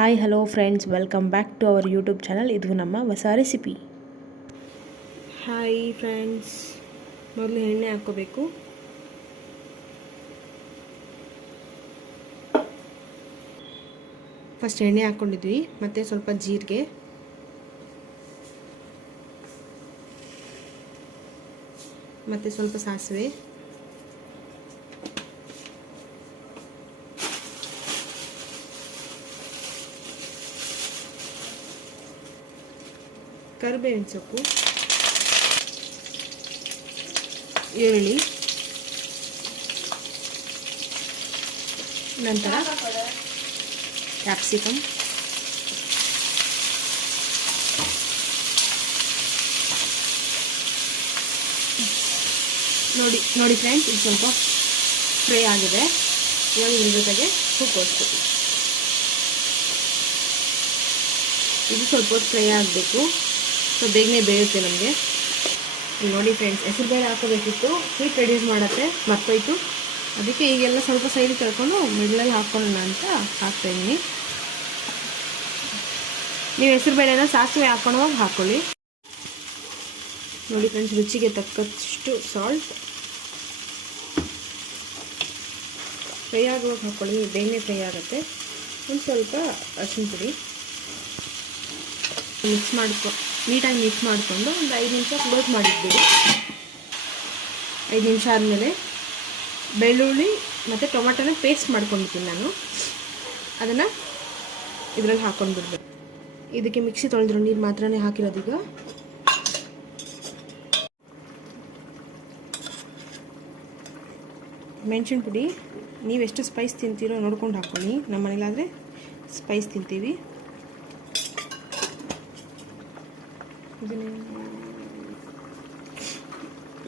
Hi hello friends, welcome back to our YouTube channel. ಇದು ನಮ್ಮ ಹೊಸ ರೆಸಿಪಿ. ಹಾಯ್ ಫ್ರೆಂಡ್ಸ್, ಮೊದಲು ಎಣ್ಣೆ ಹಾಕ್ಕೋಬೇಕು. ಫಸ್ಟ್ ಎಣ್ಣೆ ಹಾಕ್ಕೊಂಡಿದ್ವಿ, ಮತ್ತು ಸ್ವಲ್ಪ ಜೀರಿಗೆ, ಮತ್ತು ಸ್ವಲ್ಪ ಸಾಸಿವೆ, ಕರಿಬೇವಿನ ಸೊಪ್ಪು, ಈರುಳ್ಳಿ, ನಂತರ ಕ್ಯಾಪ್ಸಿಕಮ್, ನೋಡಿ ಫ್ರೆಂಡ್ಸ್, ಇದು ಸ್ವಲ್ಪ ಫ್ರೈ ಆಗಿದೆ. ಇವಾಗ ಇದ್ರ ಜೊತೆಗೆ ಹೂಕೋಸು, ಇದು ಸ್ವಲ್ಪ ಫ್ರೈ ಆಗಬೇಕು, ಸೊ ಬೇಗನೆ ಬೇಯುತ್ತೆ ನಮಗೆ. ನೋಡಿ ಫ್ರೆಂಡ್ಸ್, ಹೆಸರುಬೇಳೆ ಹಾಕೋಬೇಕಿತ್ತು, ಸ್ವೀಟ್ ರೆಡ್ಯೂಸ್ ಮಾಡುತ್ತೆ, ಮರ್ತೋಯ್ತು. ಅದಕ್ಕೆ ಈಗೆಲ್ಲ ಸ್ವಲ್ಪ ಸೈಡ್ ಕಳ್ಕೊಂಡು ಮಿಡ್ಲಲ್ಲಿ ಹಾಕ್ಕೊಳ್ಳೋಣ ಅಂತ ಹಾಕ್ತಾಯಿದ್ದೀನಿ. ನೀವು ಹೆಸರುಬೇಳೆನ ಸಾಸಿವೆ ಹಾಕ್ಕೊಂಡೋಗಿ ಹಾಕ್ಕೊಳ್ಳಿ. ನೋಡಿ ಫ್ರೆಂಡ್ಸ್, ರುಚಿಗೆ ತಕ್ಕಷ್ಟು ಸಾಲ್ಟ್, ಫ್ರೈ ಆಗುವಾಗ ಹಾಕ್ಕೊಳ್ಳಿ, ಬೇಗನೆ ಫ್ರೈ ಆಗುತ್ತೆ. ಒಂದು ಸ್ವಲ್ಪ ಅರಿಶಿನ ಪುಡಿ ನೀಟಾಗಿ ಮಿಕ್ಸ್ ಮಾಡಿಕೊಂಡು ಒಂದು 5 ನಿಮಿಷ ಕ್ಲೋಸ್ ಮಾಡಿದ್ಬಿಡಿ. 5 ನಿಮಿಷ ಆದಮೇಲೆ ಬೆಳ್ಳುಳ್ಳಿ ಮತ್ತು ಟೊಮೆಟೊನ ಪೇಸ್ಟ್ ಮಾಡ್ಕೊಂಡಿದ್ದೀನಿ ನಾನು, ಅದನ್ನು ಇದರಲ್ಲಿ ಹಾಕ್ಕೊಂಡು ಬಿಡಬೇಕು. ಇದಕ್ಕೆ ಮಿಕ್ಸಿ ತೊಳೆದಿರೋ ನೀರು ಮಾತ್ರನೇ ಹಾಕಿರೋದೀಗ. ಮೆಣಸಿನ ಪುಡಿ, ನೀವೆಷ್ಟು ಸ್ಪೈಸ್ ತಿಂತೀರೋ ನೋಡ್ಕೊಂಡು ಹಾಕ್ಕೊಳ್ಳಿ. ನಮ್ಮ ಮನೇಲಾದರೆ ಸ್ಪೈಸ್ ತಿಂತೀವಿ.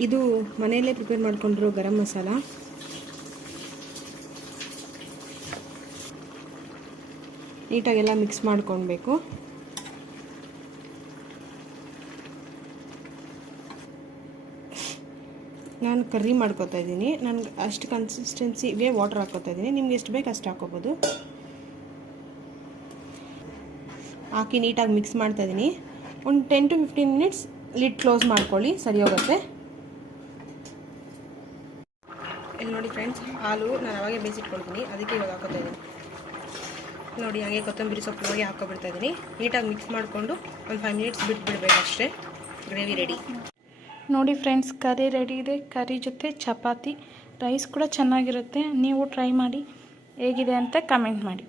ಇದು ಮನೆಯಲ್ಲೇ ಪ್ರಿಪೇರ್ ಮಾಡ್ಕೊಂಡಿರೋ ಗರಂ ಮಸಾಲ. ನೀಟಾಗೆಲ್ಲ ಮಿಕ್ಸ್ ಮಾಡ್ಕೊಳ್ಬೇಕು. ನಾನು ಕರ್ರಿ ಮಾಡ್ಕೊತಾ ಇದ್ದೀನಿ. ನನಗೆ ಅಷ್ಟು ಕನ್ಸಿಸ್ಟೆನ್ಸಿಗೆ ವಾಟರ್ ಹಾಕ್ಕೋತಾ ಇದ್ದೀನಿ. ನಿಮ್ಗೆ ಎಷ್ಟು ಬೇಕು ಅಷ್ಟು ಹಾಕ್ಕೋಬೋದು. ಹಾಕಿ ನೀಟಾಗಿ ಮಿಕ್ಸ್ ಮಾಡ್ತಾ ಇದ್ದೀನಿ. ಒಂದು 10 to 15 ಮಿನಿಟ್ಸ್ ಲಿಡ್ ಕ್ಲೋಸ್ ಮಾಡ್ಕೊಳ್ಳಿ, ಸರಿ ಹೋಗುತ್ತೆ. ಇಲ್ಲಿ ನೋಡಿ ಫ್ರೆಂಡ್ಸ್, ಹಾಲು ನಾನು ಅವಾಗೆ ಬೇಯಿಸಿಟ್ಕೊಳ್ತೀನಿ, ಅದಕ್ಕೆ ಇವಾಗ ಹಾಕೋತಾ ಇದ್ದೀನಿ. ನೋಡಿ, ಹಾಗೆ ಕೊತ್ತಂಬರಿ ಸೊಪ್ಪು ಇವಾಗೆ ಹಾಕ್ಕೊಬಿಡ್ತಾ ಇದ್ದೀನಿ. ನೀಟಾಗಿ ಮಿಕ್ಸ್ ಮಾಡಿಕೊಂಡು ಒಂದು 5 ಮಿನಿಟ್ಸ್ ಬಿಟ್ಬಿಡ್ಬೇಕು ಅಷ್ಟೇ. Gravy ready. ನೋಡಿ ಫ್ರೆಂಡ್ಸ್, ಕರಿ ರೆಡಿ ಇದೆ. ಕರಿ ಜೊತೆ ಚಪಾತಿ, ರೈಸ್ ಕೂಡ ಚೆನ್ನಾಗಿರುತ್ತೆ. ನೀವು ಟ್ರೈ ಮಾಡಿ, ಹೇಗಿದೆ ಅಂತ ಕಮೆಂಟ್ ಮಾಡಿ.